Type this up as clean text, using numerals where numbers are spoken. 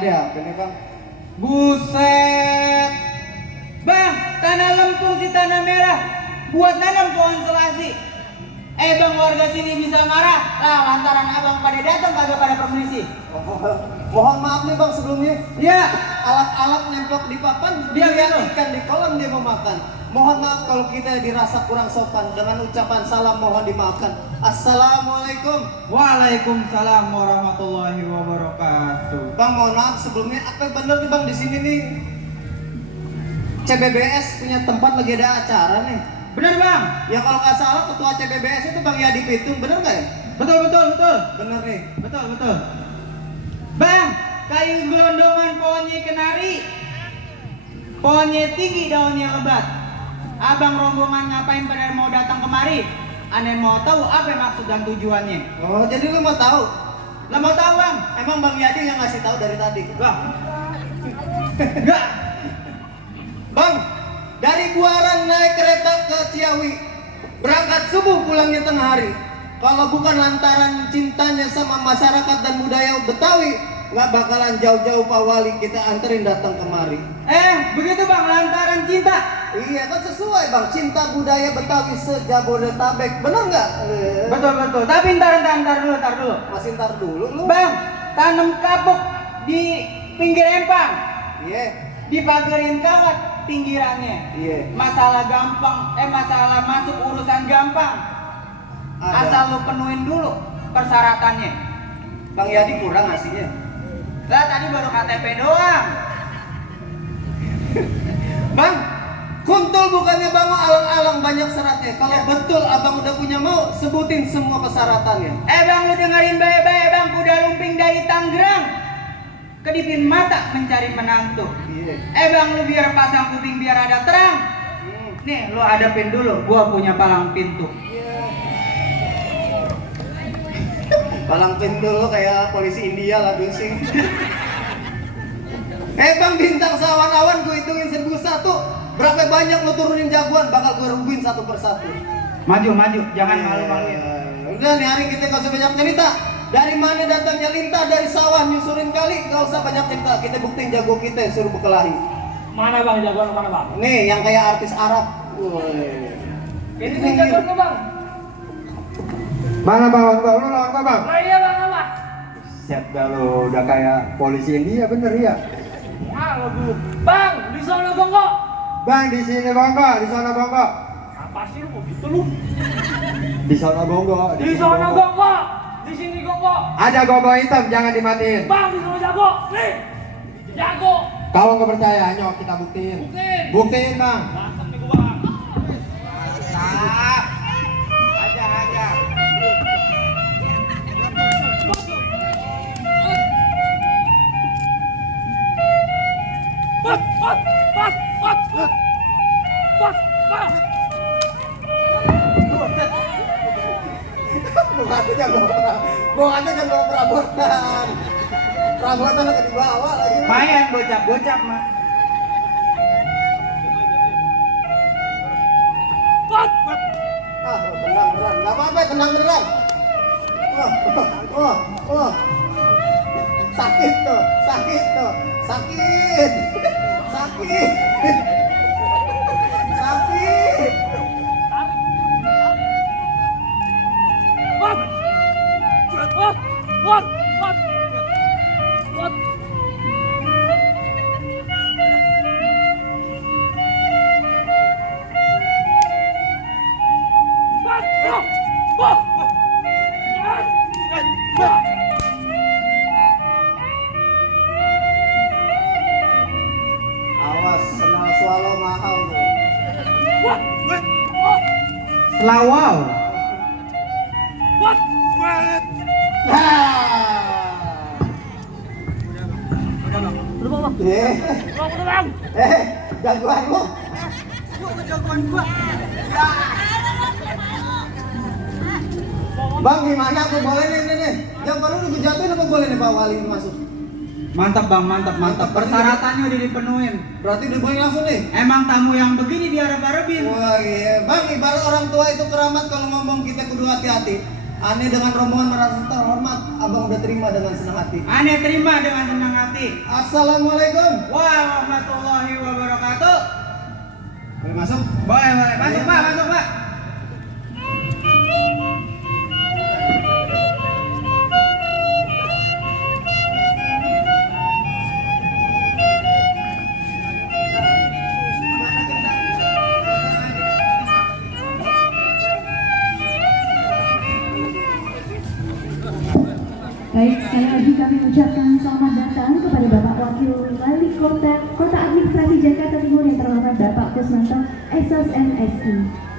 ada apa nih bang? Buset. Bang, tanah lempung si tanah merah buat nanam pohon selasi. Bang, warga sini bisa marah lah lantaran abang pada datang kagak pada permisi. Mohon maaf nih bang sebelumnya. Ya, Alat-alat nemplok di papan, Dia dia gitu. ikan di kolam dia mau makan. Mohon maaf kalau kita dirasa kurang sopan. Dengan ucapan salam mohon dimaafkan. Assalamualaikum. Waalaikumsalam warahmatullahi wabarakatuh. Bang mohon maaf sebelumnya, apa bener nih bang di sini nih CBBS punya tempat lagi ada acara nih? Bener bang? Ya kalau nggak salah ketua CBBS itu Bang Yadi Pitung, bener nggak ya? Betul. Bener nih. Betul. Bang, kayu gelondongan pohonnya kenari. Pohonnya tinggi, daunnya lebat. Abang rombongan ngapain pada mau datang kemari? Aneh mau tahu apa maksud dan tujuannya. Oh jadi lu mau tahu? Lah mau tahu bang? Emang Bang Yadi yang ngasih tahu dari tadi? Bang. Enggak. Bang, dari Buaran naik kereta ke Ciawi, berangkat subuh pulangnya tengah hari. Kalau bukan lantaran cintanya sama masyarakat dan budaya Betawi, nggak bakalan jauh-jauh Pak Wali kita anterin datang kemari. Begitu bang, lantaran cinta. Iya kan sesuai bang, cinta budaya Betawi se-Jabodetabek, bener nggak? Betul. Tapi ntar dulu. Masih ntar dulu lu. Bang, tanam kapuk di pinggir empang. Iya. Dipagerin kawat pinggirannya. Iya. Masalah masuk urusan gampang. Ada. Asal lu penuhin dulu persyaratannya. Bang Yadi kurang ngasihnya. Lah tadi baru KTP doang. Bang, kuntul bukannya bang alang-alang banyak syaratnya. Kalau betul abang udah punya mau, sebutin semua persyaratannya. Bang, lu dengerin baik-baik bang, kuda lumping dari Tangerang. Kedipin mata mencari menantu. Iya. Bang, lu biar pasang kuping biar ada terang. Nih, lu hadapin dulu, gua punya palang pintu. Palang pintu lo kayak polisi India lah dusing. Bang, bintang sawan-awan gue hitungin 1001. Berapa banyak lo turunin jagoan, bakal gue rubuhin satu persatu. Maju, jangan malu-maluin. Udah nih hari kita gak usah banyak cerita. Dari mana datangnya lintah, dari sawah nyusurin kali, gak usah banyak cerita. Kita buktiin jago kita suruh berkelahi. Mana bang jagoan mana bang? Nih yang kayak artis Arab. Woi. Ini nih jagoan lu bang. Mana bang, lu lawan apa bang? Lah iya bang apa? Set dah lu, udah kayak polisi India bener ya? Halo bu. Bang di sana bangko. Bang di sini bangko, di sana bangko. Apa sih lu mau gitu lu? Di sana bangko. Di sana bangko. Di sini bangko. Ada gogo hitam, jangan dimatiin. Bang di sana jago. Nih. Jago. Kalau nggak percaya, ayo kita buktiin. Buktiin bang. Mantap nih gua bang. Mantap. Ajar. Bukannya jago perabotan. Perabotan lagi dibawa lagi. Mayan gocap mah. Tenang beneran, nggak apa-apa, tenang beneran. Oh. Sakit tuh. Sakit. Awas, senang swallow mahal tuh. Selawau. Jagoan lu. Bang, gimana aku boleh nih. Jagoan lu jatuhin apa boleh nih Pak Wali masuk? Mantap bang, mantap. Persyaratannya udah dipenuhin. Berarti udah boleh langsung nih. Emang tamu yang begini diharap-harapin. Wah iya, bang ibarat orang tua itu keramat kalau ngomong kita kudu hati-hati. Aneh dengan rombongan merasa terhormat. Abang udah terima dengan senang hati. Aneh terima dengan senang hati. Assalamualaikum. Warahmatullahi wabarakatuh. Boleh masuk? Boleh, boleh. Masuk, Pak, masuk, Pak. Baik, sekali lagi kami ucapkan selamat datang kepada Bapak Wakil Wali Kota Administrasi Jakarta Timur yang terhormat Bapak Kusmanto, SSMSI.